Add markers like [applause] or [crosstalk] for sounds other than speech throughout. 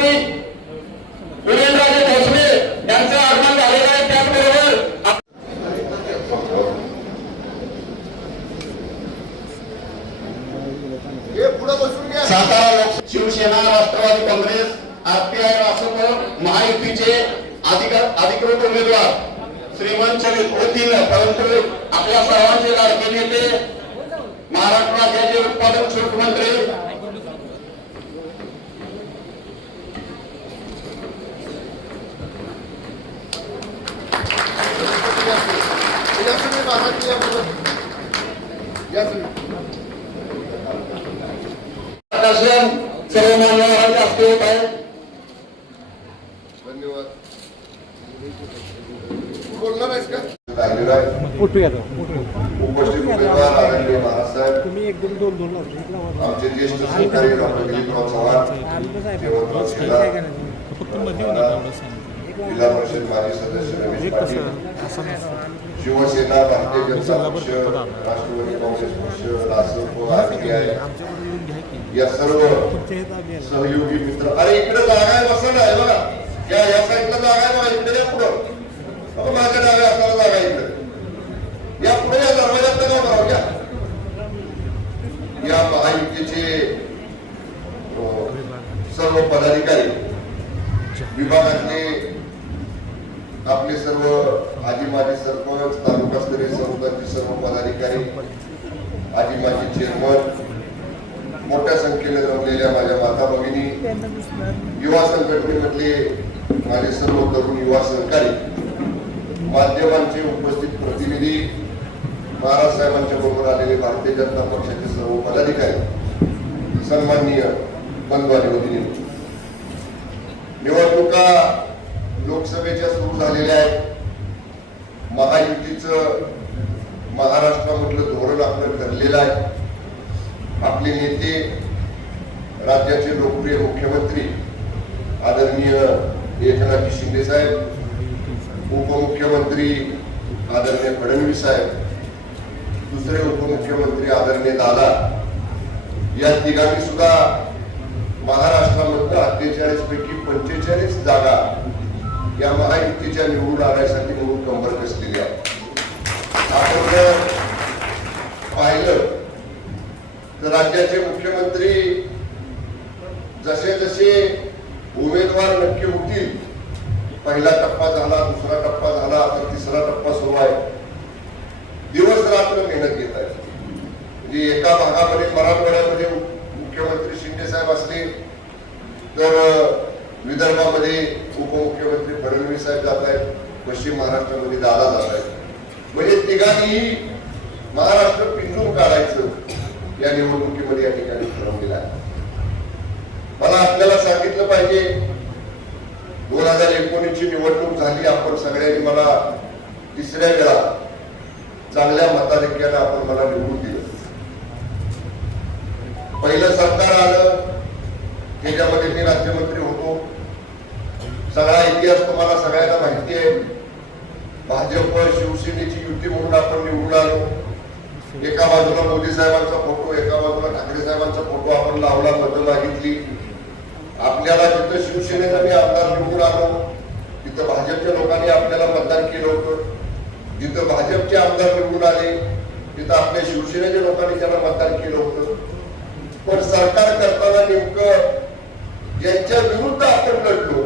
श्री उदयनराजे भोसले यांचं आगमन झालेलं आहे. त्याचबरोबर सातारा लोक शिवसेना राष्ट्रवादी काँग्रेस आरपीआय रासप महायुतीचे अधिक- अधिकृत उमेदवार श्रीमंत होतील परंतु आपल्या सर्वांचे लाडके नेते महाराष्ट्र राज्याचे उत्पादक शुल्क मंत्री या तुम्ही महाराज या पुढं. या तुम्ही प्रकाशन सर्व मान्यवरांच्या हस्ते होत आहे धन्यवाद बोलणार आहेस का? उपस्थित उमेदवार दोन लावतो आमचे ज्येष्ठ सहकारी डॉक्टर दिलीपराव चव्हाण देवराव सांग जिल्हा परिषद माजी सदस्य रमेश पाटील. शिवसेना भारतीय जनता पक्ष राष्ट्रवादी काँग्रेस पक्ष रासप आरपीआय आमच्याकडे या सर्व सहयोगी मित्र अरे इकडे जागा आहे बसा ना बघा या या साईडला जागा आहे बघा इकडे या पुढं अहो, माझ्या डाव्या हाताला जागा इकडे या पुढे या दरवाजात नका उभं राहू या या महायुतीचे अं, सर्व पदाधिकारी विभागातले आपले सर्व आजी माजी सरपंच तालुकास्तरीय संस्थांचे सर्व पदाधिकारी आजी माजी चेअरमन मोठ्या संख्येने जमलेल्या माझ्या माता भगिनी युवा संघटनेमधले माझे सर्व तरुण युवा सहकारी माध्यमांचे उपस्थित प्रतिनिधी महाराज साहेबांच्या बरोबर आलेले भारतीय जनता पक्षाचे सर्व पदाधिकारी सन्माननीय बंधू आणि निवडणुका लोकसभेच्या सुरू झालेल्या आहेत. महायुतीचं महाराष्ट्रामधलं धोरण आपलं ठरलेलं आहे. आपले नेते राज्याचे लोकप्रिय मुख्यमंत्री आदरणीय एकनाथजी शिंदे साहेब उपमुख्यमंत्री आदरणीय फडणवीस साहेब दुसरे उपमुख्यमंत्री आदरणीय दादा या तिघांनी सुद्धा महाराष्ट्रामधलं अठ्ठेचाळीस पैकी पंचेचाळीस जागा या महायुतीच्या निवडून आणायसाठी म्हणून कंबर कसलेली आहे आपण पाहिलं तर राज्याचे मुख्यमंत्री जसे जसे उमेदवार नक्की होतील पहिला टप्पा झाला दुसरा टप्पा झाला तर तिसरा टप्पा सुरू आहे. दिवस रात्र मेहनत घेत आहेत. म्हणजे एका भागामध्ये मराठवाड्यामध्ये मुख्यमंत्री शिंदे साहेब असले तर विदर्भामध्ये उपमुख्यमंत्री फडणवीस साहेब जात आहेत पश्चिम महाराष्ट्रामध्ये दादा जात आहेत. म्हणजे तिघांनीही महाराष्ट्र पिंजून काढायचं या निवडणुकीमध्ये या ठिकाणी ठरवलेलं आहे. मला आपल्याला सांगितलं पाहिजे दोन हजार एकोणीस ची निवडणूक झाली आपण सगळ्यांनी मला तिसऱ्या वेळा चांगल्या मताधिक्याने आपण मला निवडून दिलं. पहिलं सरकार आलं त्याच्यामध्ये मी राज्यमंत्री सगळा इतिहास तुम्हाला सगळ्यांना माहिती आहे. भाजप शिवसेनेची युती म्हणून आपण निवडून आलो. एका बाजूला मोदी साहेबांचा फोटो एका बाजूला ठाकरे साहेबांचा फोटो आपण लावला मतं मागितली आपल्याला जिथं शिवसेनेचा मी आमदार निवडून आलो तिथं भाजपच्या लोकांनी आपल्याला मतदान केलं होतं. जिथं भाजपचे आमदार निवडून आले तिथं आपल्या शिवसेनेच्या लोकांनी त्यांना मतदान केलं होतं. पण सरकार करताना नेमकं ज्यांच्या विरुद्ध आपण लढलो.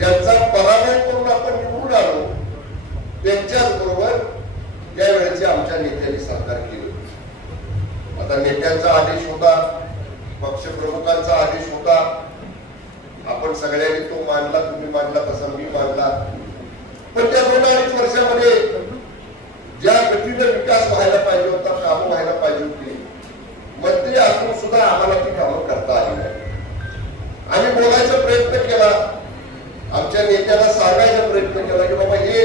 यांचा पराभव करून आपण निवडून आलो त्यांच्याच बरोबर त्यावेळेचे आमच्या नेत्यांनी सरकार केले. आता नेत्यांचा आदेश होता पक्षप्रमुखांचा आदेश होता. आपण सगळ्यांनी तो मांडला तुम्ही मांडला तसा मी मांडला. पण त्या दोन अडीच वर्षामध्ये ज्या गतीने विकास व्हायला पाहिजे होता कामं व्हायला पाहिजे होती मंत्री असून सुद्धा आम्हाला ती कामं करता आली नाही. आम्ही बोलायचा प्रयत्न केला आमच्या नेत्याला सांगायचा प्रयत्न केला की बाबा हे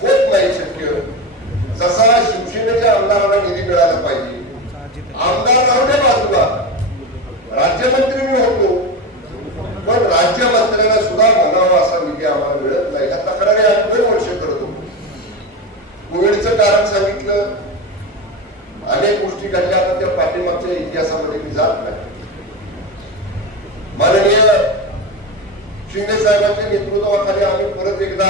होत नाही शक्य जसा शिवसेनेच्या आमदारांना निधी मिळाला पाहिजे आमदार राहू दे बाजूला राज्यमंत्री मी होतो पण राज्यमंत्र्यांना सुद्धा म्हणावा असा निधी आम्हाला मिळत नाही ह्या तक्रारी आम्ही दोन वर्ष करत होतो कोविडचं कारण सांगितलं अनेक गोष्टी घडल्या आता त्या पाठीमागच्या इतिहासामध्ये मी जात नाही माननीय शिंदे साहेबांच्या नेतृत्वाखाली आम्ही परत एकदा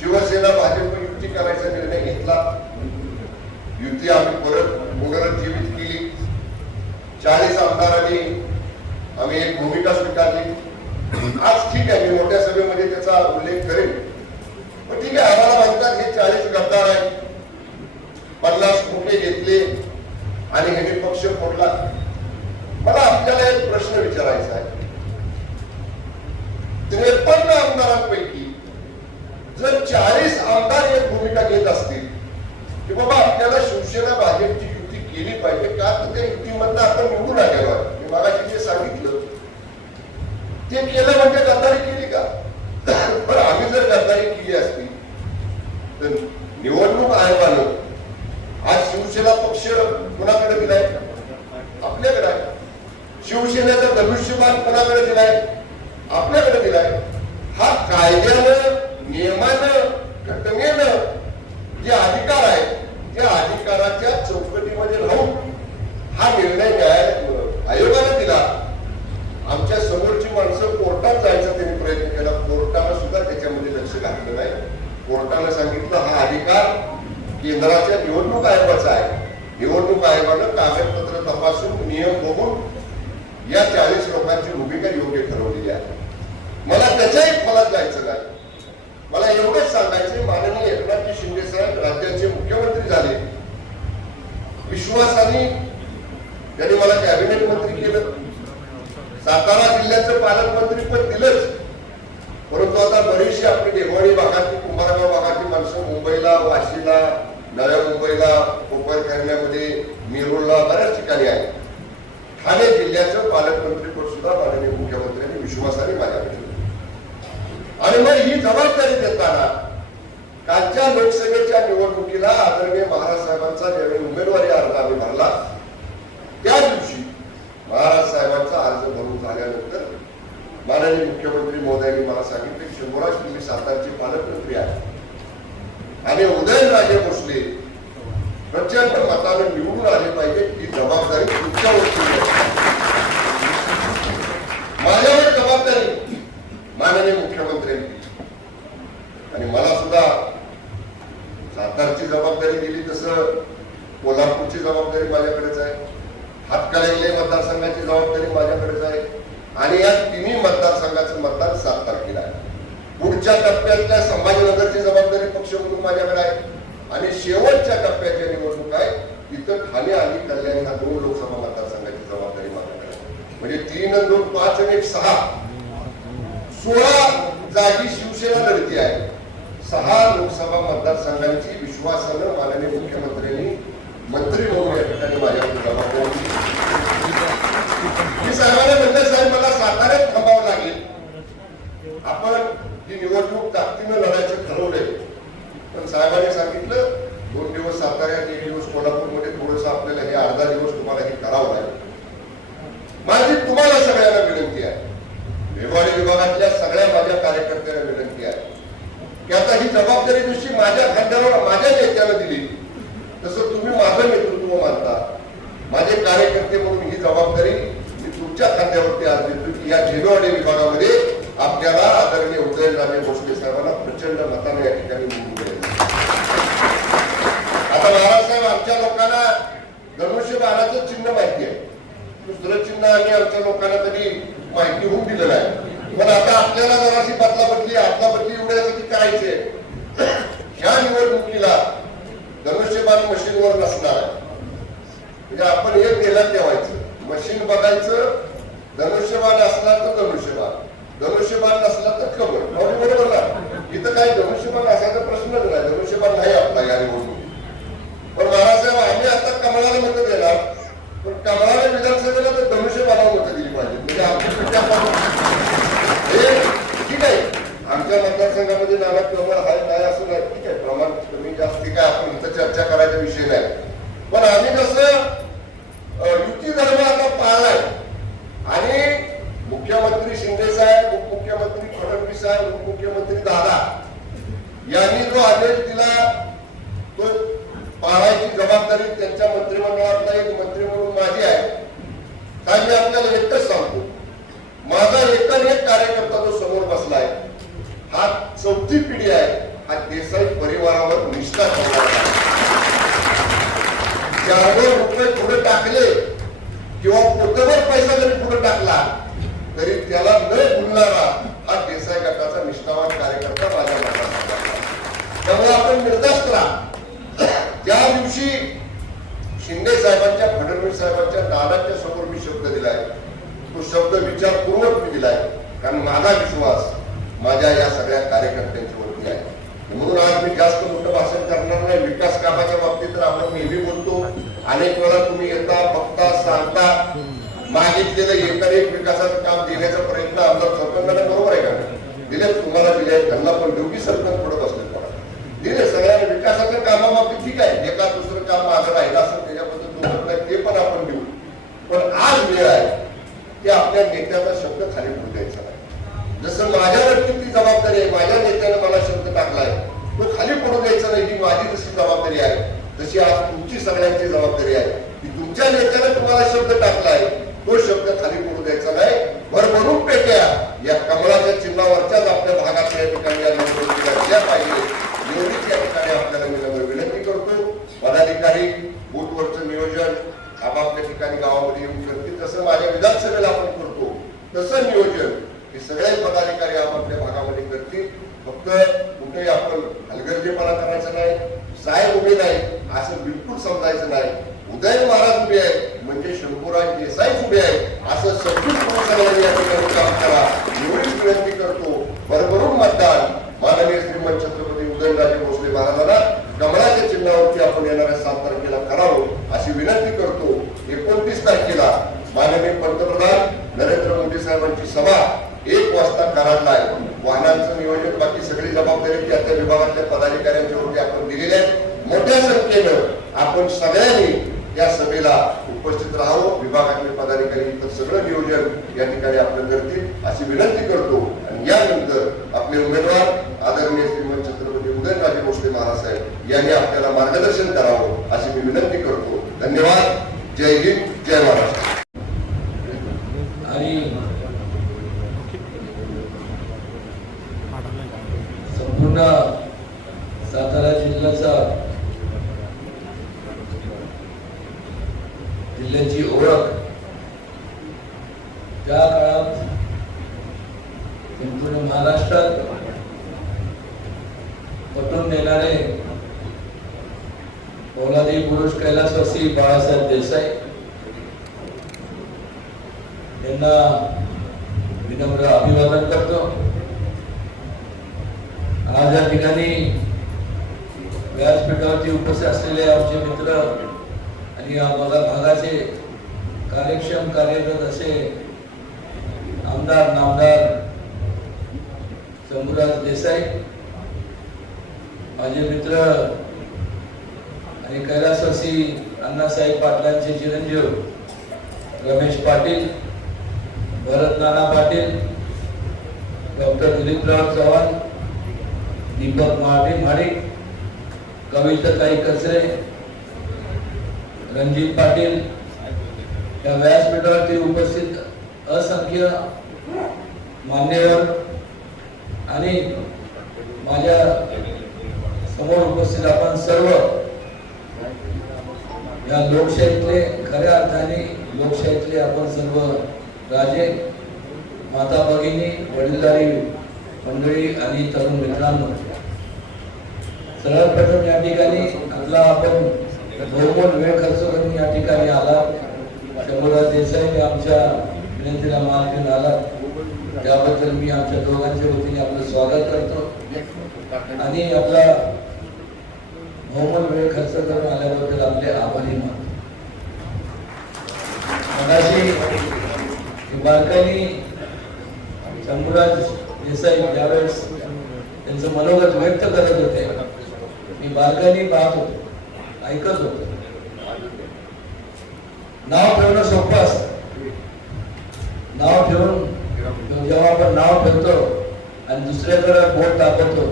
शिवसेना भाजप युती करायचा निर्णय घेतला युती आम्ही परत पुनरुज्जीवित केली चाळीस आमदारांनी आम्ही एक भूमिका स्वीकारली आज ठीक आहे मी मोठ्या सभेमध्ये त्याचा उल्लेख करेन पण ठीक आहे आम्हाला म्हणतात सरकार आहे पन्नास कोटी घेतले आणि हे पक्ष फोडला. मला आपल्याला एक प्रश्न विचारायचा आहे. त्रेपन्न आमदारांपैकी जर चाळीस आमदार एक भूमिका घेत असतील की बाबा आपल्याला शिवसेना भाजपची युती केली पाहिजे का तर त्या युतीमधनं आपण निवडून आलेलो आहे मी मगाशी जे सांगितलं ते केलं म्हणजे गद्दारी केली का? [coughs] पण आम्ही जर गद्दारी केली असती तर निवडणूक आयोगानं आज शिवसेना पक्ष कुणाकडे दिलाय आपल्याकडे आहे. शिवसेनेचा धनुष्यबाण कुणाकडे दिलाय आपल्याकडे दिलाय हा कायद्यानं नियमानं घटनेनं जे अधिकार आहेत त्या अधिकाराच्या चौकटीमध्ये राहून हा निर्णय न्यायालय आयोगाने दिला. आमच्या समोरची कोर्टानं सांगितलं हा अधिकार केंद्राच्या निवडणूक आयोगाचा आहे. निवडणूक आयोगानं कागदपत्र तपासून नियम बघून या चाळीस लोकांची भूमिका योग्य ठरवलेली आहे. मला त्याच्याही फलात जायचं नाही. मला एवढंच सांगायचं माननीय एकनाथजी शिंदे साहेब राज्याचे मुख्यमंत्री झाले. विश्वासाने त्यांनी मला कॅबिनेट मंत्री केलं. सातारा जिल्ह्याचं पालकमंत्री पण दिलंच. परंतु आता बरीचशी आपली देवाडी भागातली कुंभारगाव भागातली माणसं मुंबईला वाशीला नव्या मुंबईला कोपर करण्यामध्ये मिरोळला बऱ्याच ठिकाणी आहे ठाणे जिल्ह्याचं पालकमंत्रीपद सुद्धा माननीय मुख्यमंत्र्यांनी विश्वासाने माझ्याकडे आणि मग ही जबाबदारी देताना कालच्या लोकसभेच्या निवडणुकीला आदरणीय महाराज साहेबांचा ज्यावेळी उमेदवार अर्ज आम्ही भरला त्या दिवशी महाराज साहेबांचा अर्ज भरून झाल्यानंतर माननीय मुख्यमंत्री महोदयांनी मला सांगितले की शंभूराज तुम्ही सातारचे पालकमंत्री आहे आणि उदयनराजे भोसले प्रचंड मतानं निवडून आले पाहिजे ही जबाबदारी तुमच्यावरती आहे. माझ्यावर जबाबदारी माननीय मुख्यमंत्र्यांनी आणि मला सुद्धा सातारची जबाबदारी दिली तसं कोल्हापूरची जबाबदारी माझ्याकडेच आहे हातकणंगले मतदारसंघाची जबाबदारी माझ्याकडेच आहे आणि या तिन्ही मतदारसंघाचं मतदान सात तारखेला आहे पुढच्या टप्प्यातल्या संभाजीनगरची जबाबदारी पक्ष म्हणून माझ्याकडे आहे आणि शेवटच्या टप्प्याच्या निवडणूक आहे इथं ठाणे आणि कल्याण ह्या दोन लोकसभा मतदारसंघाची जबाबदारी माझ्याकडे आहे म्हणजे तीन आणि दोन पाच आणि एक सहा सोळा जागी शिवसेना लढती आहे. सहा लोकसभा मतदारसंघांची विश्वासानं माननीय मुख्यमंत्र्यांनी मंत्री म्हणून या ठिकाणी माझ्याकडे जबाबदारी मी साहेबांना म्हणलं साहेब मला साताऱ्यात थांबावं लागेल. आपण ही निवडणूक ताकदीनं लढायचं ठरवलंय. पण साहेबांनी सांगितलं दोन दिवस साताऱ्यात एक दिवस कोल्हापूरमध्ये थोडस आपल्याला हे अर्धा दिवस तुम्हाला हे करावं लागेल. माझी तुम्हाला सगळ्यांना विनंती आहे. हिवाळी विभागातल्या सगळ्या माझ्या कार्यकर्त्यांना विनंती आहे. की आता ही जबाबदारी जशी माझ्या खांद्यावर माझ्या नेत्याला दिली. तसं तुम्ही माझं नेतृत्व मानता माझे कार्यकर्ते म्हणून ही जबाबदारी मी तुमच्या खांद्यावरती आज देतो की या झेलोवाडी विभागामध्ये आपल्याला आदरणीय उदयनराजे भोसले साहेबांना प्रचंड मताने या ठिकाणी निवडून आता बाळासाहेब आमच्या लोकांना धनुष्य बाणाचं चिन्ह माहिती आहे. दुसरं चिन्ह आम्ही आमच्या लोकांना तरी माहिती होऊन दिलेलं आहे. पण आता आपल्याला जराशी बदला बदली आदला बदली एवढ्यासाठी करायचे ह्या निवडणुकीला धनुष्यबाण मशीनवर नसणार आहे. म्हणजे आपण एक तेलात ठेवायचं. मशीन बघायचं धनुष्यबाण असला तर धनुष्यबाण धनुष्यबाण नसला तर खबर. म्हणून बरोबर ना? इथं काही धनुष्यबाण असायचा प्रश्नच नाही. धनुष्यबाण नाही आपला या निवडणुकीत. पण महाराजसाहेब आम्ही आता कमळाला मत देणार. पण कमळाला विधानसभेला तर धनुष्यबाणाला मतं दिली पाहिजे. म्हणजे आपली आपण हे ठीक आहे. आमच्या मतदारसंघामध्ये नाना कमळ हाय नाही असं नाही. ठीक आहे प्रमाण कमी जास्त काय आपण इथं चर्चा करायचा विषय नाही. पण आम्ही कसं युती धर्म आता पाळलाय. आणि मुख्यमंत्री शिंदे साहेब उपमुख्यमंत्री फडणवीस साहेब उपमुख्यमंत्री दादा यांनी जो आदेश दिला तो पाळायची जबाबदारी त्यांच्या मंत्रिमंडळातला एक मंत्रिमंडळ आज मी आपल्याला एकच सांगतो. माझा एक एक कार्यकर्ता जो समोर बसलाय हा चौथी पिढी आहे हा देसाई परिवारावर निष्ठा ठेवणारा चारवर रुपये पुढे टाकले किंवा पोटभर पैसा जरी पुढे टाकला तरी त्याला न भुलणारा हा देसाई गटाचा निष्ठावान कार्यकर्ता माझ्या त्यामुळे आपण निर्धास्त राहा. त्या दिवशी शिंदे साहेबांच्या फडणवीस साहेबांच्या दादाच्या समोर मी शब्द दिलाय. तो शब्द विचारपूर्वक मी दिलाय. कारण माझा विश्वास माझ्या या सगळ्या कार्यकर्त्यांच्यावरती आहे. म्हणून आज मी जास्त मोठं भाषण करणार नाही. विकास कामाच्या बाबतीत तर आपण नेहमी बोलतो. अनेक वेळा तुम्ही येता बघता सांगता. मागितलेलं एकतर एक विकासाचं काम देण्याचा प्रयत्न आमदार सरपंचाला बरोबर आहे का? दिले तुम्हाला दिले त्यांना पण देऊ की सरपंच पडत असले दिले सगळ्यांना विकासाच्या कामाबाबतीत ठीक आहे. एका दुसरं काम माझं राहिलं असेल त्याच्याबद्दल तुम्हाला नाही, ते पण आपण देऊ पण आज वेळ आहे की आपल्या नेत्याचा शब्द खाली पडू द्यायचा नाही जसं माझ्यावरती ती जबाबदारी आहे माझ्या नेत्याने मला शब्द टाकलाय तो खाली पडू द्यायचा नाही ही माझी जशी जबाबदारी आहे तशी आज तुमची सगळ्यांची जबाबदारी आहे की तुमच्या नेत्याने तुम्हाला शब्द टाकलाय तो शब्द खाली पडू द्यायचा नाही भरभरून पेट्या या कमळाच्या चिन्हावरच्याच आपल्या भागातल्या ठिकाणी या निवडणुकीला दिल्या पाहिजे एवढीच या ठिकाणी आपल्याला मी नम्र विनंती करतो पदाधिकारी बूथवरचं नियोजन आपापल्या ठिकाणी गावामध्ये येऊन करतील तसं माझ्या विधानसभेला आपण करतो तसं नियोजन हे सगळे पदाधिकारी आपापल्या भागामध्ये करतील फक्त कुठेही आपण हलगर्जीपणा करायचा नाही साहेब उभे नाही असं बिलकुल समजायचं नाही. उदय महाराज उभे आहेत म्हणजे शंभूराज देसाईच उभे आहेत असं समजून तुम्ही सगळ्यांनी या ठिकाणी काम करा. एवढीच विनंती करतो. भरभरून मतदान. माननीय श्रीमंत छत्रपती उदयनराजे भोसले महाराजांना कमळाच्या चिन्हावरती आपण येणाऱ्या सात तारखेला करावं अशी विनंती करतो. एकोणतीस तारखेला माननीय पंतप्रधान नरेंद्र मोदी साहेबांची सभा एक वाजता कराडला आहे वाहनांचं नियोजन बाकी सगळी जबाबदारी त्या त्या विभागातल्या पदाधिकाऱ्यांच्या वरती आपण दिलेली आहे. मोठ्या संख्येनं आपण सगळ्यांनी या सभेला उपस्थित राहावं. विभागातले पदाधिकारी सगळं नियोजन या ठिकाणी आपलं करतील अशी विनंती करतो आणि यानंतर आपले उमेदवार आदरणीय श्रीमंत छत्रपती उदयनराजे भोसले महाराज साहेब यांनी आपल्याला मार्गदर्शन करावं अशी मी विनंती करतो धन्यवाद जय हिंद जय महाराष्ट्र आणि संपूर्ण सातारा जिल्ह्याचा जिल्ह्याची ओळख त्या काळात संपूर्ण महाराष्ट्रात पटवून नेणारे पोलादी पुरुष कैलासवासी बाळासाहेब देसाई यांना विनम्र अभिवादन करतो आज या ठिकाणी व्यासपीठावरती उपस्थित असलेले आमचे मित्र आणि आम्हाला भागाचे कार्यक्षम कार्यरत असे आमदार नामदार शंभूराज देसाई माझे मित्र आणि कैलासवासी साहेबांचे चिरंजीव रमेश पाटील भरत नाना पाटील डॉक्टर दिलीपराव चव्हाण दीपक महाडे महाडिक कविताताई कचरे रणजित पाटील या व्यासपीठावरती उपस्थित असंख्य मान्यवर आणि माझ्यासमोर उपस्थित आपण सर्व या लोकशाहीतले खऱ्या अर्थाने लोकशाहीतले आपण सर्व राजे माता भगिनी वडीलधारी मंडळी आणि तरुण मित्रांनो सर्वात प्रथम या ठिकाणी आपला आपण बहुमोल वेळ खर्च करून या ठिकाणी आला शंभूराज देसाई आमच्या विनंतीला मान घेऊन आला त्याबद्दल मी आमच्या दोघांच्या वतीने आपलं स्वागत करतो. आणि आपला मोहम्मद वेळ खर्च करून आल्याबद्दल आपले आभारी मानतो मगाशी बालकांनी शंभूराज देसाई ज्यावेळेस त्यांचं मनोगत व्यक्त करत होते मी बालकांनी पाहत होतो ऐकत होतो. नाव ठेवणं सोपं असत. नाव ठेवून जेव्हा आपण नाव ठेवतो आणि दुसऱ्याकडे बोट दाखवतो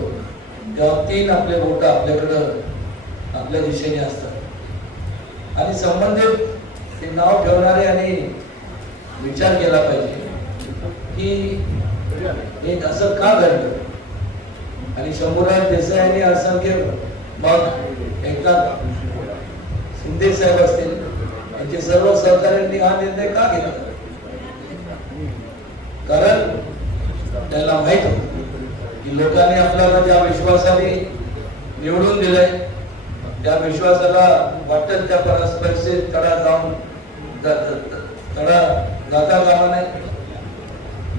तेव्हा तीन आपले बोट आपल्याकडं आपल्या दिशेने असतात. आणि संबंधित ते नाव ठेवणारे आणि विचार केला पाहिजे की हे असं का घडलं? आणि शंभूराज देसाई यांनी असंख्य मग एकनाथ शिंदे साहेब असतील यांचे सर्व सहकार्यांनी हा निर्णय का घेतला? कारण त्याला माहीत की लोकांनी आपल्याला ज्या विश्वासाने निवडून दिलंय त्या विश्वासाला वाटत त्या परस्परचे तडा जाऊन तडा जाता कामा नाही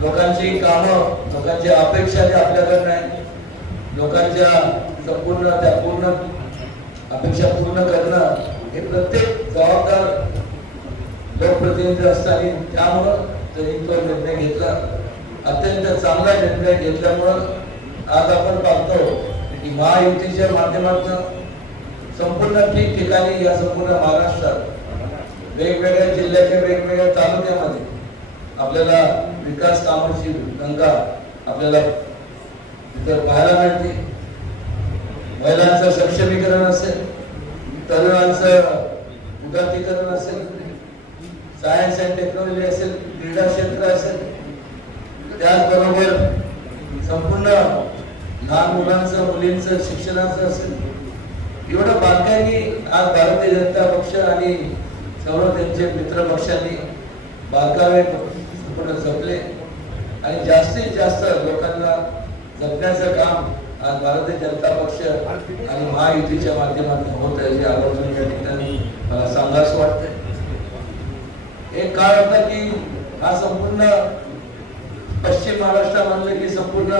लोकांची कामं लोकांची अपेक्षा जी आपल्याकडे नाही लोकांच्या संपूर्ण त्या पूर्ण अपेक्षा पूर्ण करणं हे प्रत्येक जबाबदार लोकप्रतिनिधी असताना त्यामुळं त्यांनी तो निर्णय घेतला. अत्यंत चांगला निर्णय घेतल्यामुळं आज आपण पाहतो की महायुतीच्या माध्यमातून संपूर्ण ठिकठिकाणी या संपूर्ण महाराष्ट्रात वेगवेगळ्या जिल्ह्याच्या वेगवेगळ्या तालुक्यामध्ये आपल्याला विकास कामाची गंगा आपल्याला इथं पाहायला मिळते. महिलांचं सक्षमीकरण असेल तरुणांचं उदातीकरण असेल सायन्स अँड टेक्नॉलॉजी असेल क्रीडा क्षेत्र असेल त्याचबरोबर संपूर्ण लहान मुलांचं मुलींचं शिक्षणाचं असेल एवढं बारकाईने आज भारतीय जनता पक्ष आणि सर्व त्यांचे मित्र पक्षांनी बारकावे जपले. आणि जास्तीत जास्त लोकांना जपण्याचं काम आज भारतीय जनता पक्ष आणि महायुतीच्या माध्यमातून होत आहे जे आवर्जून या ठिकाणी मला सांगावंसं वाटतंय एक काळ होता की हा संपूर्ण पश्चिम महाराष्ट्र म्हणलं की संपूर्ण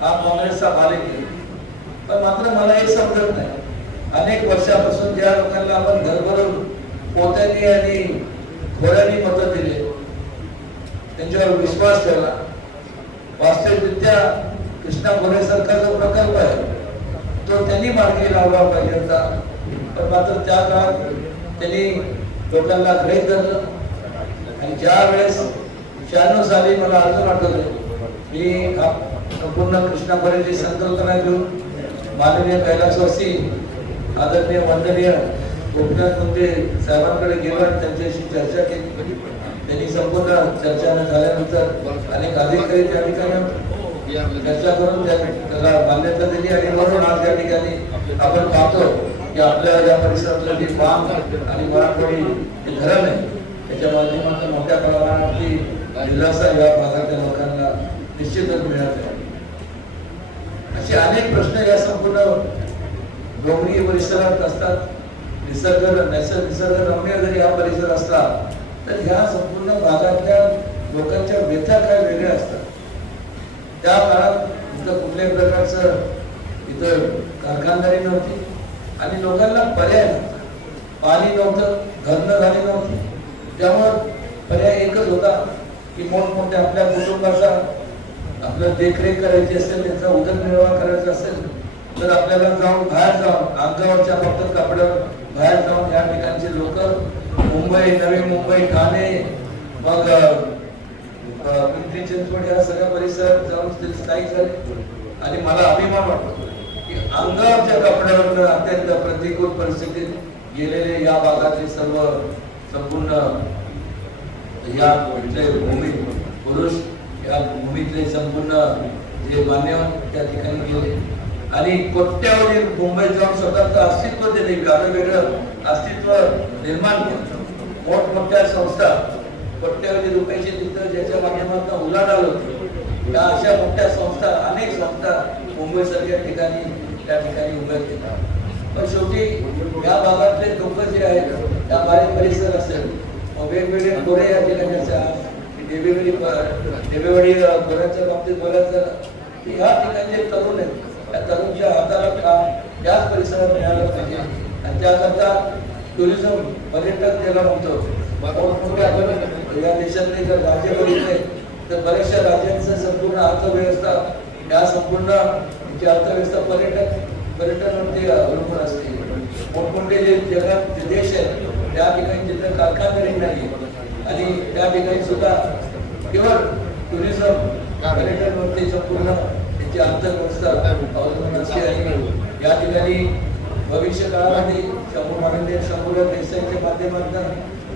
हा काँग्रेसचा भालेक पण मात्र मला हे समजत नाही. अनेक वर्षापासून ज्या लोकांना आपण घरभरून पोत्यांनी आणि खोड्यांनी मतं दिले त्यांच्यावर विश्वास ठेवला. वास्तविकरित्या कृष्णा खोरेसारखा जो प्रकल्प आहे तो त्यांनी मार्गी लावला पाहिजे होता. पण मात्र त्या काळात त्यांनी लोकांना ग्रहित धरलं. आणि ज्या वेळेस शहाण्णव साली मला अजून आठवलं मी हा संपूर्ण कृष्णा खोरेची संकल्पना घेऊन माननीय कैलासवासी आदरणीय वंदनीय गोपीनाथ मुंडे साहेबांकडे गेलो आणि त्यांच्याशी चर्चा केली. त्यांनी संपूर्ण चर्चा झाल्यानंतर अनेक अधिकारी त्या ठिकाणी. चर्चा करून त्याला मान्यता दिली आणि म्हणून आज त्या ठिकाणी आपण पाहतो की आपल्या या परिसरातलं जे बाम आणि मराठवाडी जे धरण आहे त्याच्या माध्यमातून मोठ्या प्रमाणावरती दिलासा या भागातल्या लोकांना निश्चितच मिळत आहे. असे अनेक प्रश्न या संपूर्ण डोंगरी परिसरात असतात. निसर्ग नैसर्ग निसर्गरम्य जरी हा परिसर असला तर ह्या संपूर्ण भागातल्या लोकांच्या व्यथा काय वेगळ्या असतात. त्या काळात इथं कुठल्याही प्रकारचं इथं कारखानदारी नव्हती आणि लोकांना पर्याय नव्हता. पाणी नव्हतं धरणं झाली नव्हती. त्यामुळं पर्याय एकच होता की मोठमोठ्या आपल्या कुटुंबाचा आपलं देखरेख करायची असेल त्यांचा उदरनिर्वाह करायचा असेल तर आपल्याला जाऊन बाहेर जाऊन अंगावरच्या फक्त कपड्यावर बाहेर जाऊन या ठिकाणचे लोक मुंबई नवी मुंबई ठाणे मग पिंपरी चिंचवड या सगळ्या परिसर जाऊन ते स्थायिक झाले. आणि मला अभिमान वाटतो की अंगावरच्या कपड्यावर अत्यंत प्रतिकूल परिस्थितीत गेलेले या भागातले सर्व संपूर्ण या इथले भूमी पुरुष या भूमीतले संपूर्ण जे मान्यवर त्या ठिकाणी गेले. आणि कोट्यावधी मुंबईत जाऊन स्वतःच अस्तित्व दिले वेगळं अस्तित्व निर्माण केलं मोठमोठ्या संस्था कोट्यावधी रुपयाचे चित्र ज्याच्या माध्यमातून उलाढाल होती. त्या अशा मोठ्या संस्था अनेक संस्था मुंबई सारख्या ठिकाणी त्या ठिकाणी उभ्या केल्या पण शेवटी या भागातले लोक जे आहेत त्या बाहेर परिसर असेल वेगवेगळे गोरे या ठिकाणी असतात देवेवाडी देवेवाडी गोऱ्याच्या बाबतीत बोलायचं की ठिकाणी ठिकाणचे तरुण आहेत त्या तरुणच्या हाताला काम त्याच परिसरात मिळालं पाहिजे. आणि त्याकरता टुरिझम पर्यटन ज्याला म्हणतो या देशातले जर राज्य बघितले तर बऱ्याचशा राज्यांचं संपूर्ण अर्थव्यवस्था या संपूर्ण अर्थव्यवस्था पर्यटन पर्यटनावरती अवलंबून असते. मोठमोठे जे जगात जे देश आहेत त्या ठिकाणी तिथं कारखानदारी नाही आणि त्या ठिकाणी सुद्धा केवळ टुरिझम पर्यटनवरती संपूर्ण त्याची अर्थव्यवस्था अवलंबून असते आणि या ठिकाणी भविष्य काळामध्ये शंभू माननीय शंभूराज देसाईच्या माध्यमातून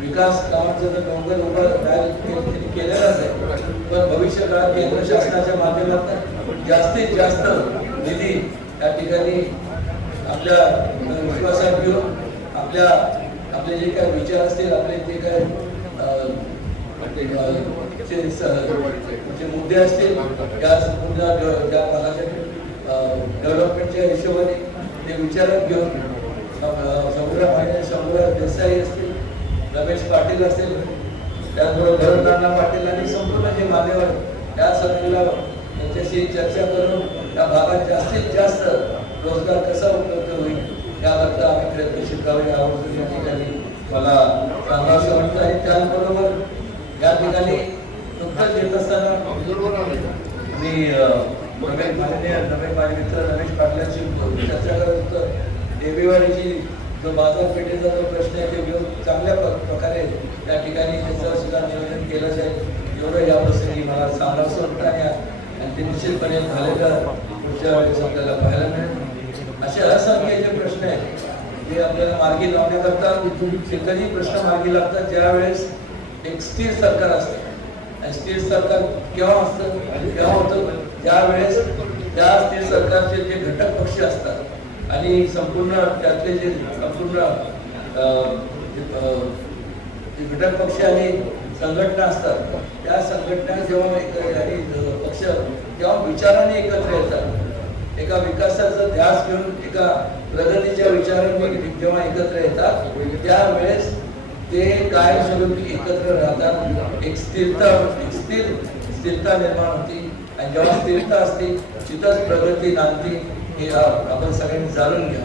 विकास कामांचं तर डोंगर उभं त्यांनी केलेलाच आहे. पण भविष्य काळात केंद्र शासनाच्या माध्यमातून जास्तीत जास्त निधी त्या ठिकाणी आपल्या विश्वासात घेऊन आपल्या आपले जे काही विचार असतील आपले जे काही म्हणजे, जे म्हणजे मुद्दे असतील त्या संपूर्ण ड- त्या भागाच्या डेव्हलपमेंटच्या हिशोबाने ते विचारात घेऊन समुद्र पाहिजे समुद्र देसाई असतील रमेश पाटील असतील त्याचबरोबर भरतनाना पाटील आणि संपूर्ण जे मान्यवर त्या समितीला त्यांच्याशी चर्चा करून त्या भागात जास्तीत जास्त रोजगार कसा उपलब्ध होईल याकरता आम्ही प्रयत्नशील करावे यावर या ठिकाणी मला सांगावं वाटतं आणि त्याचबरोबर या ठिकाणी मी अं, माननीय नवे माझे मित्र रमेश पाटलांशी चर्चा करत होतो देवीवाडीची जो बाजारपेठेचा जो प्रश्न आहे ते घेऊन चांगल्या प्रकारे त्या ठिकाणी त्याचं सुद्धा नियोजन केलं जाईल. एवढं या प्रसंगी मला सांगावंसं वाटतं आणि आणि ते निश्चितपणे झालेलं पुढच्या वेळेस आपल्याला पाहायला मिळेल. असे असंख्य जे प्रश्न आहेत जे आपल्याला मार्गी लावण्याकरता शेतकरी प्रश्न मार्गी लागतात. ज्यावेळेस एक स्थिर सरकार असतं स्थिर सरकार केव्हा असतं? केव्हा होतं? ज्या वेळेस त्या स्थिर सरकारचे जे घटक पक्ष असतात आणि संपूर्ण त्यातले जे संपूर्ण घटक पक्ष आणि संघटना असतात त्या संघटना जेव्हा एक आणि पक्ष तेव्हा विचाराने एकत्र येतात एका विकासाचा ध्यास घेऊन एका प्रगतीच्या विचारांनी जेव्हा एकत्र येतात त्यावेळेस ते कायमस्वरूपी एकत्र राहतात? एक स्थिरता स्थिर स्थिरता निर्माण होती. आणि जेव्हा स्थिरता असते तिथंच प्रगती नांदते. हे आपण सगळ्यांनी जाणून घ्या.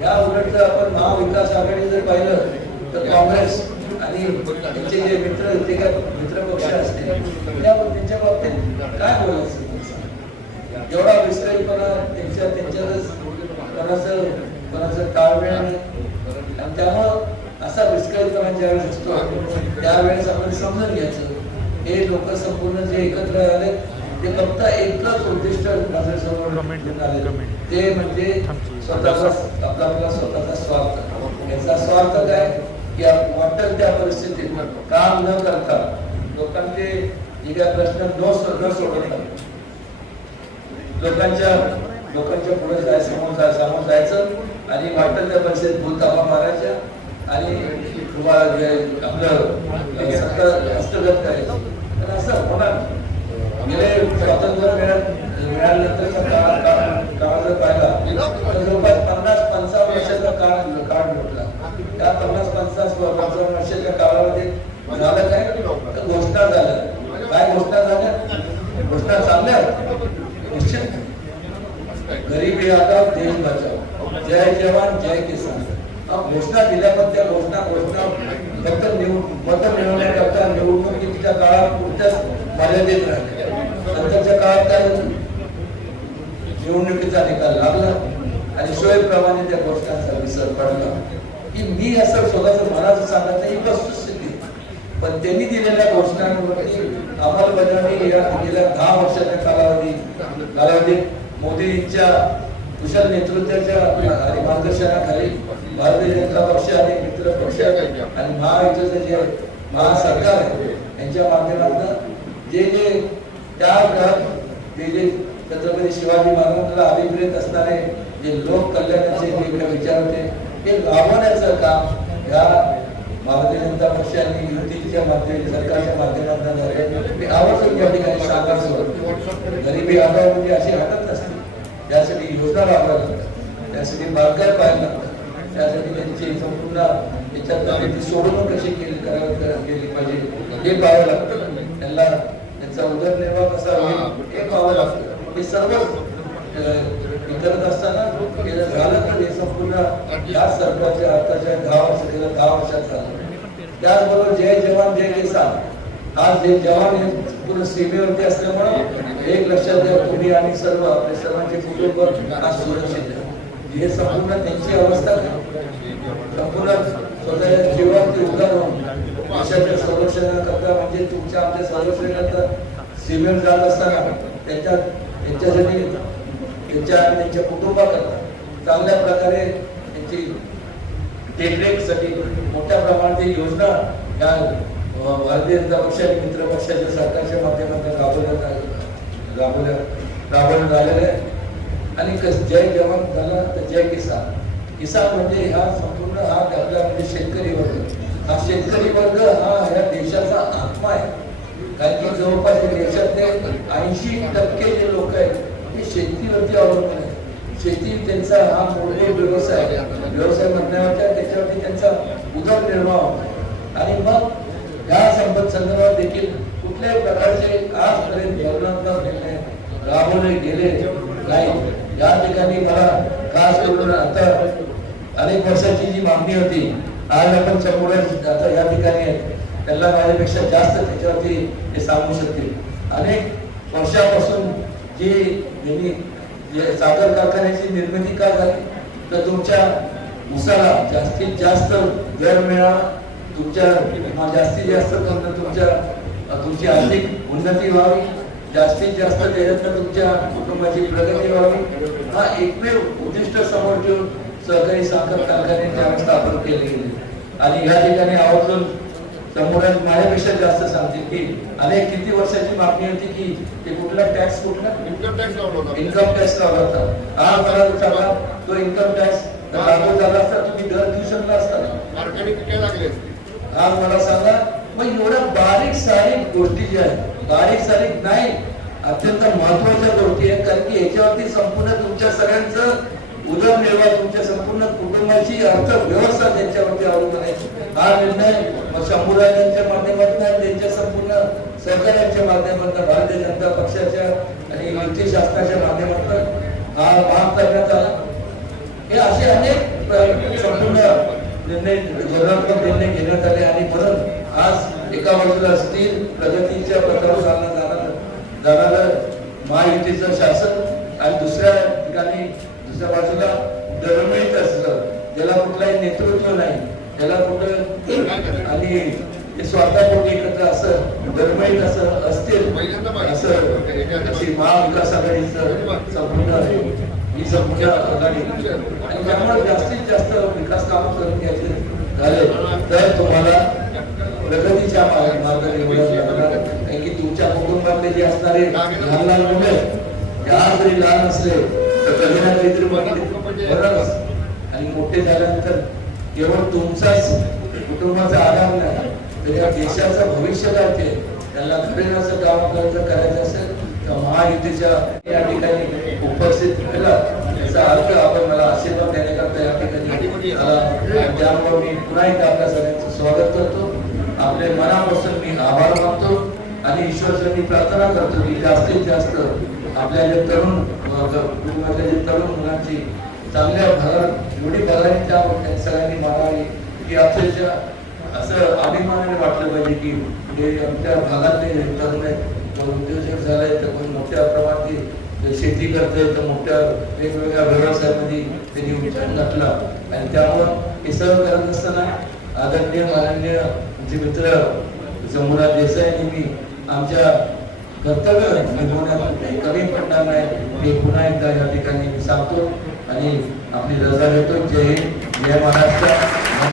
या उलट जर आपण महाविकास आघाडी जर पाहिलं तर काँग्रेस आणि त्यांचे जे मित्र ते काय मित्र पक्ष असतील त्या त्यांच्या बाबतीत काय बोलायचं एवढा विस्कळीपणा त्यांच्या त्यांच्यातच कोणाचं कोणाचं ताळमेळ आणि त्यामुळं असा विस्कळीपणा ज्यावेळेस असतो त्यावेळेस आपण समजून घ्यायचं. हे लोक संपूर्ण जे एकत्र आले ते फक्त एकच उद्दिष्ट माझ्यासमोर आले ते म्हणजे स्वतःचा आपला आपला स्वतःचा स्वार्थ. याचा स्वार्थ काय? की वाटेल त्या परिस्थितीत काम न करता लोकांचे जे काय प्रश्न न न लोकांच्या लोकांच्या पुढे जाय समोर जाय समोर जायचं आणि वाटत त्या परिस्थितीत भूतापा मारायच्या. आणि तुम्हाला जे आपलं हस्तगत करायचं. तर असं होणार गेले स्वातंत्र्य मिळत मिळाल्यानंतरचा काळ काळ जर पाहिला. जवळपास पन्नास पंचावन्न वर्षाचा काळ काळ भेटला त्या पन्नास पंचास पंचावन्न वर्षाच्या काळामध्ये झालं काय? तर घोषणा झाल्या. काय घोषणा झाल्या? घोषणा चालल्या. निश्चित. गरीबी आता देश बचाव. जय जवान जय किसान. घोषणा दिल्या पण त्या घोषणा घोषणा फक्त निवड मत मिळवण्याकरता निवडणुकीच्या काळात पुढच्याच मर्यादित राहिले नंतरच्या काळात काय निवडणुकीचा निकाल लागला आणि सोयीप्रमाणे त्या घोषणांचा विसर पडला. की मी असं स्वतःच मनाचं सांगत नाही ही वस्तुस्थिती पण त्यांनी दिलेल्या घोषणांवरती अंमलबजावणी या गेल्या दहा वर्षाच्या कालावधी कालावधीत मोदींच्या कुशल नेतृत्वाच्या आणि मार्गदर्शनाखाली भारतीय जनता पक्ष आणि मित्र पक्ष आणि महायुतीचं जे महासरकार आहे यांच्या माध्यमातून जे जे त्या काळात जे जे छत्रपती शिवाजी महाराजांना अभिप्रेत असणारे जे लोक कल्याणाचे जे काही विचार होते ते राबवण्याचं काम या भारतीय जनता पक्ष आणि युतीच्या माध्यम सरकारच्या माध्यमातून झाले ते आवर्जून या ठिकाणी साकार गरिबी हटाव म्हणजे अशी हटत नसते. त्यासाठी योजना राबवायला लागतात त्यासाठी मार्गाय पाहायला लागतात त्यासाठी त्यांचे संपूर्ण याच्यात ती सोडवणूक कशी केली करावी कर- पाहिजे हे पाहावं लागतं. त्यांना त्यांचा उदरनिर्वाह कसा होईल हे पाहावं लागतं. हे सर्व करत असताना हे झालं तर हे संपूर्ण या सरकारच्या आताच्या दहा वर्ष गेल्या दहा वर्षात झालं. त्याचबरोबर जय जवान जय किसान. आज जे जवान हे पूर्ण सीमेवरती असल्यामुळे एक लक्षात घ्या तुम्ही आणि सर्व आपले सर्वांचे कुटुंब आज सुरक्षित हे संपूर्ण त्यांची अवस्था संपूर्ण स्वतःच्या जीवावरती उदार देशाच्या संरक्षणाकरता म्हणजे तुमच्या आमच्या संरक्षणाकरता सिमेंट जात असताना त्यांच्या त्यांच्यासाठी त्यांच्या त्यांच्या कुटुंबाकरता चांगल्या प्रकारे त्यांची देखरेखसाठी मोठ्या प्रमाणात योजना या भारतीय जनता पक्षाने मित्र पक्षाच्या सरकारच्या माध्यमातून राबवल्या राबवल्या राबवण्यात आलेल्या आहे. आणि जय जवान झाला तर जय किसान. किसान म्हणजे हा संपूर्ण हा आपला म्हणजे शेतकरी वर्ग. हा शेतकरी वर्ग हा या देशाचा आत्मा आहे. कारण की जवळपास देशातले ऐंशी टक्के जे लोक आहेत ते शेतीवरती अवलंबून आहेत. शेती त्यांचा हा मूलभूत व्यवसाय आहे. व्यवसाय म्हटल्यावर त्याच्यावरती त्यांचा उदरनिर्वाह होतो. आणि मग या संबंध संदर्भात देखील कुठल्याही प्रकारचे आजपर्यंत धोरणात्मक निर्णय राबवले गेले. नाही. या ठिकाणी मला खास करून आता अनेक वर्षाची जी मागणी होती आज आपण समोर आता या ठिकाणी त्यांना माझ्यापेक्षा जास्त त्याच्यावरती हे सांगू शकतील. अनेक वर्षापासून जे यांनी जे साखर कारखान्याची निर्मिती का झाली तर तुमच्या उसाला जास्तीत जास्त दर मिळावा तुमच्या जास्तीत जास्त तुमच्या तुमची आर्थिक उन्नती व्हावी जास्तीत जास्त त्याच्यातनं तुमच्या कुटुंबाची प्रगती व्हावी. हा एकमेव उद्दिष्ट समोर ठेवून सहकारी साखर कारखाने स्थापन केले गेले. आणि या ठिकाणी आवर्जून समोर माझ्यापेक्षा जास्त सांगतील की अनेक किती वर्षाची मागणी होती की ते कुठला टॅक्स कुठला? इन्कम टॅक्स लावला इन्कम टॅक्स लावला होता. आज मला सांगा तो इन्कम टॅक्स लागू झाला असता तुम्ही दर देऊ शकला असता कारखाने काय लागले? आज मला सांगा. मग एवढ्या बारीक सारीक गोष्टी ज्या आहेत बारीक सारीक नाही. अत्यंत महत्त्वाच्या गोष्टी आहेत. कारण की याच्यावरती संपूर्ण तुमच्या सगळ्यांचं उदरनिर्वाह तुमच्या संपूर्ण कुटुंबाची अर्थव्यवस्था त्यांच्यावरती अवलंबून आहे. हा निर्णय मग शंभूराजांच्या माध्यमातून त्यांच्या संपूर्ण सहकार्यांच्या माध्यमातून भारतीय जनता पक्षाच्या आणि युती शासनाच्या माध्यमातून हा भाग करण्यात आला. हे असे अनेक संपूर्ण निर्णय धोरणात्मक निर्णय घेण्यात आले आणि म्हणून आज एका बाजूला स्थिर प्रगतीच्या पथावर चालला जाणार जाणारं महायुतीचं शासन आणि दुसऱ्या ठिकाणी दुसऱ्या बाजूला दरमिळीत असलं ज्याला कुठलाही नेतृत्व नाही त्याला कुठं आणि स्वतः स्वार्थापोटी एकत्र असं दरमळीत असं असतील असं अशी महाविकास आघाडीचं संपूर्ण ही संपूर्ण आघाडी. आणि त्यामुळे जास्तीत जास्त विकास कामं करून घ्यायचे झाले. तर तुम्हाला प्रगतीच्या मार्ग- मार्गाने की तुमच्या कुटुंबातले जे असणारे लहान लहान मुले आज जरी लहान असले तर कधी ना काहीतरी बरंच. आणि मोठे झाल्यानंतर केवळ तुमचाच कुटुंबाचा आधार नाही तर या देशाचं भविष्य काय ते? त्यांना खरेन असं काम करायचं करायचं असेल तर महायुतीच्या या ठिकाणी उपस्थित केला याचा अर्थ आपण मला आशीर्वाद देण्याकरता या ठिकाणी. त्यामुळे मी पुन्हा एकदा आपल्या सगळ्यांचं स्वागत करतो. आपले मनापासून मी आभार मानतो आणि ईश्वरचरणी प्रार्थना करतो की जास्तीत जास्त आपल्या जे तरुण कुटुंबातल्या जे तरुण मुलांची चांगल्या भरण एवढी भरारी त्या सगळ्यांनी मारावी की अक्षरशः असं अभिमानाने वाटलं पाहिजे की हे आमच्या भागातले तरुण आहेत उद्योजक झाले तर कोण मोठ्या प्रमाणात शेती करतोय तर मोठ्या वेगवेगळ्या व्यवसायामध्ये त्यांनी उच्चार घातला. आणि त्यामुळं हे सर्व करत असताना आदरणीय माननीय आमचे मित्र जमुना देसाई मी आमच्या कर्तव्य निभवण्यात कमी पडणार नाही. हे पुन्हा एकदा या ठिकाणी मी सांगतो आणि आपली रजा घेतो. जय हिंद. जय महाराष्ट्र.